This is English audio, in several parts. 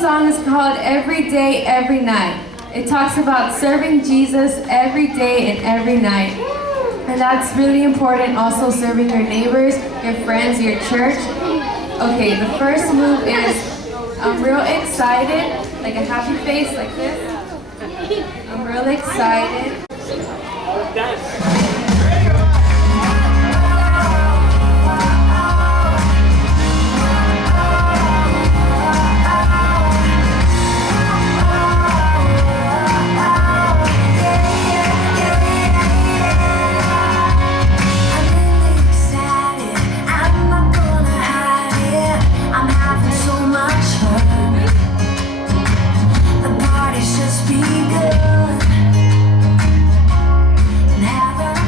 song is called Every Day, Every Night. It talks about serving Jesus every day and every night. And that's really important, also serving your neighbors, your friends, your church. Okay, the first move is I'm real excited, like a happy face like this. I'm real excited. Just be good and have a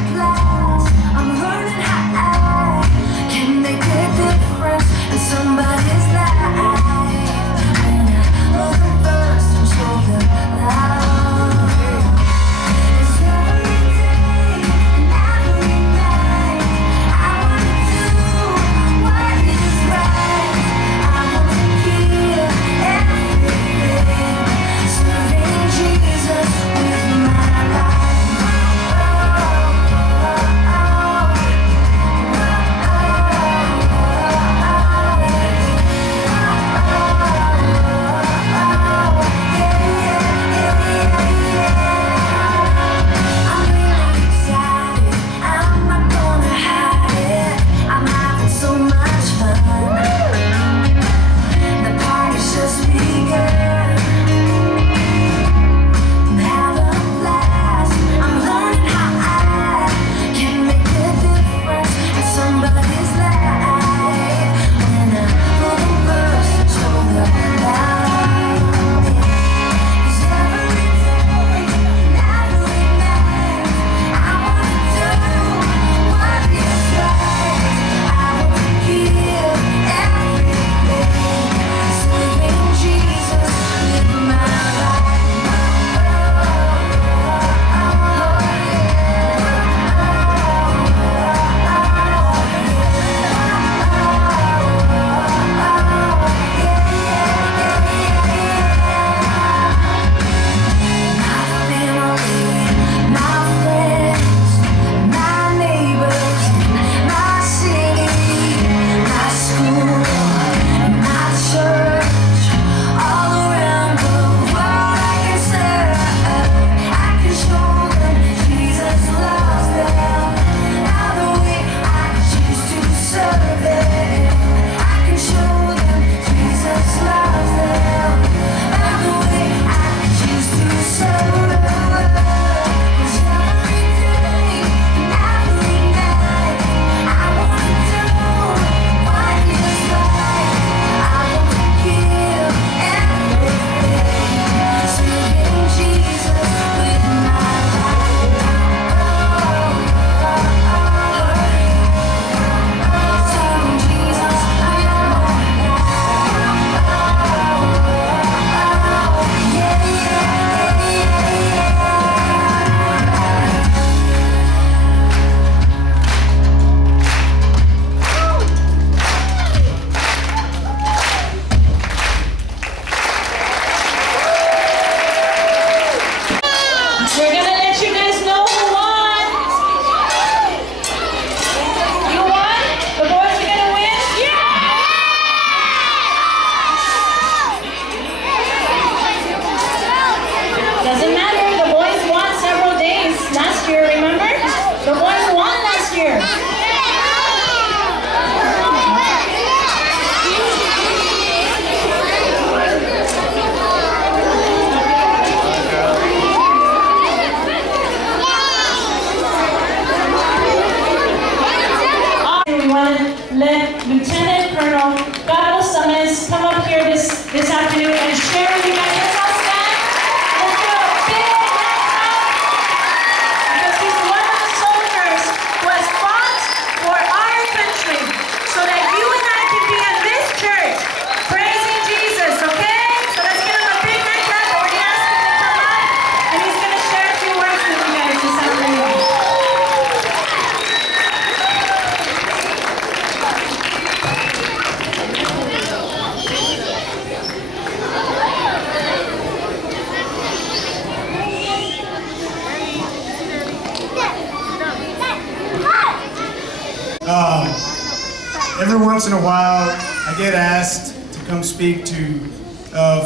Every once in a while, I get asked to come speak to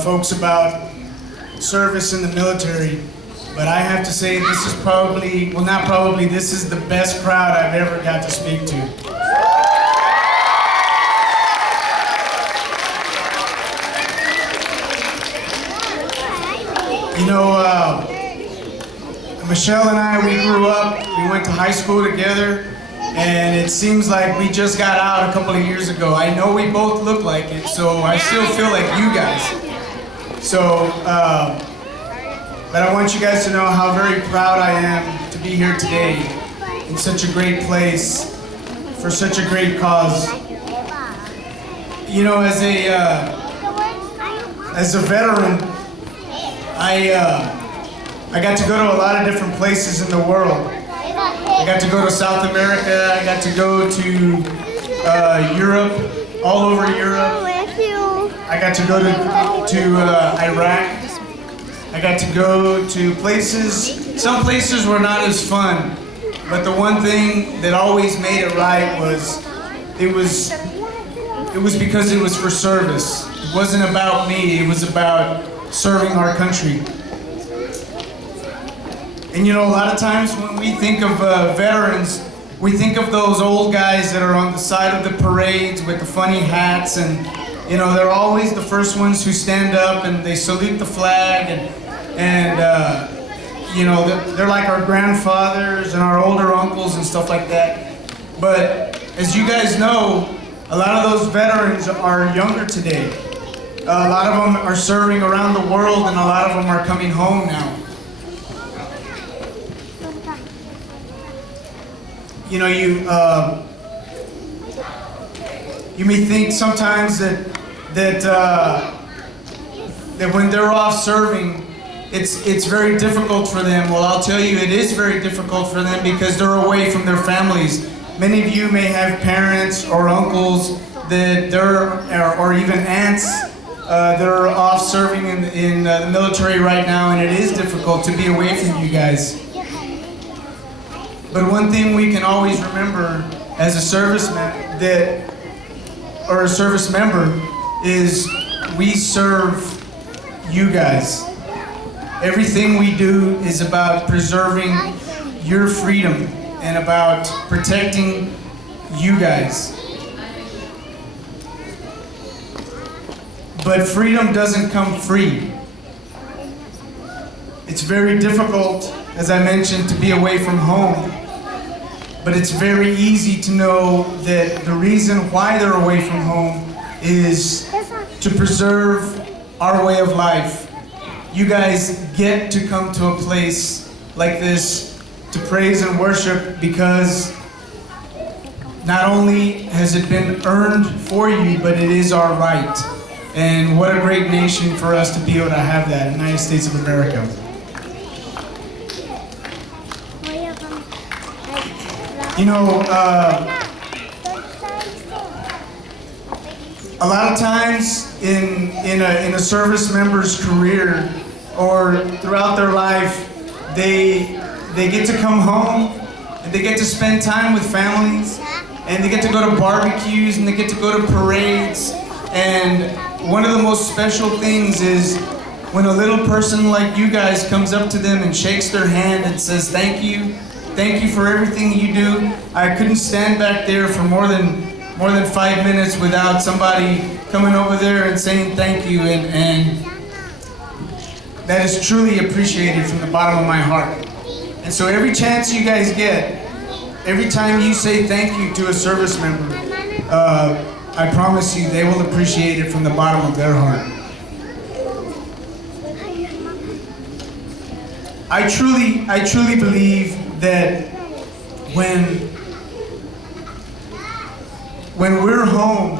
folks about service in the military, but I have to say this is probably, well not probably, this is the best crowd I've ever got to speak to. You know, Michelle and I, we grew up, we went to high school together, and it seems like we just got out a couple of years ago. I know we both look like it, so I still feel like you guys. So, but I want you guys to know how very proud I am to be here today in such a great place for such a great cause. You know, as a veteran, I got to go to a lot of different places in the world. I got to go to South America, I got to go to Europe, all over Europe. I got to go to Iraq. I got to go to places, some places were not as fun, but the one thing that always made it right was, it was because it was for service. It wasn't about me, it was about serving our country. And you know, a lot of times when we think of veterans, we think of those old guys that are on the side of the parades with the funny hats, and you know, they're always the first ones who stand up and they salute the flag, and you know, they're like our grandfathers and our older uncles and stuff like that. But as you guys know, a lot of those veterans are younger today. A lot of them are serving around the world, and a lot of them are coming home now. You know, you may think sometimes that when they're off serving, it's very difficult for them. Well, I'll tell you, it is very difficult for them because they're away from their families. Many of you may have parents or uncles that or even aunts that are off serving in the military right now, and it is difficult to be away from you guys. But one thing we can always remember as a serviceman or a service member is we serve you guys. Everything we do is about preserving your freedom and about protecting you guys. But freedom doesn't come free. It's very difficult, as I mentioned, to be away from home. But it's very easy to know that the reason why they're away from home is to preserve our way of life. You guys get to come to a place like this to praise and worship because not only has it been earned for you, but it is our right. And what a great nation for us to be able to have that, United States of America. You know, a lot of times in a service member's career or throughout their life, they get to come home and they get to spend time with families, and they get to go to barbecues and they get to go to parades. And one of the most special things is when a little person like you guys comes up to them and shakes their hand and says, "Thank you. Thank you for everything you do." I couldn't stand back there for more than 5 minutes without somebody coming over there and saying thank you, and that is truly appreciated from the bottom of my heart. And so every chance you guys get, every time you say thank you to a service member, I promise you they will appreciate it from the bottom of their heart. I truly believe that when we're home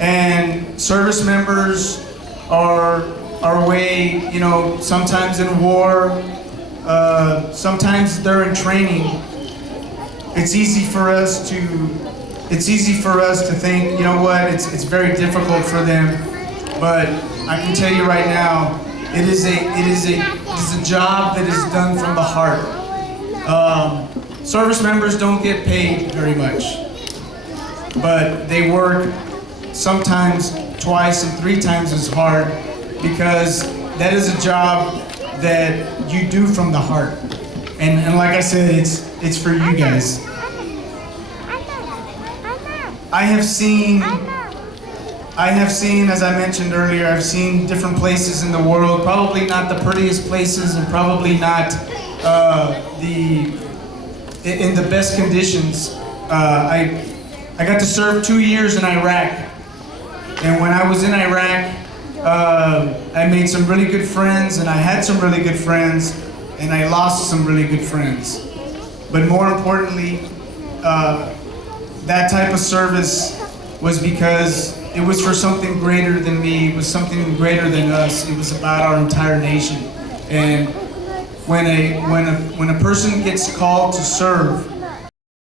and service members are away, you know, sometimes in war, sometimes they're in training, it's easy for us to think, you know what, it's very difficult for them. But I can tell you right now, it is a job that is done from the heart. Service members don't get paid very much. but they work sometimes twice and 3 times as hard, because that is a job that you do from the heart. And like I said, it's for you guys. I have seen, as I mentioned earlier, I've seen different places in the world, probably not the prettiest places and probably not in the best conditions. I got to serve 2 years in Iraq. And when I was in Iraq, I made some really good friends, and I had some really good friends, and I lost some really good friends. But more importantly, that type of service was because it was for something greater than me. It was something greater than us. It was about our entire nation. And when a person gets called to serve,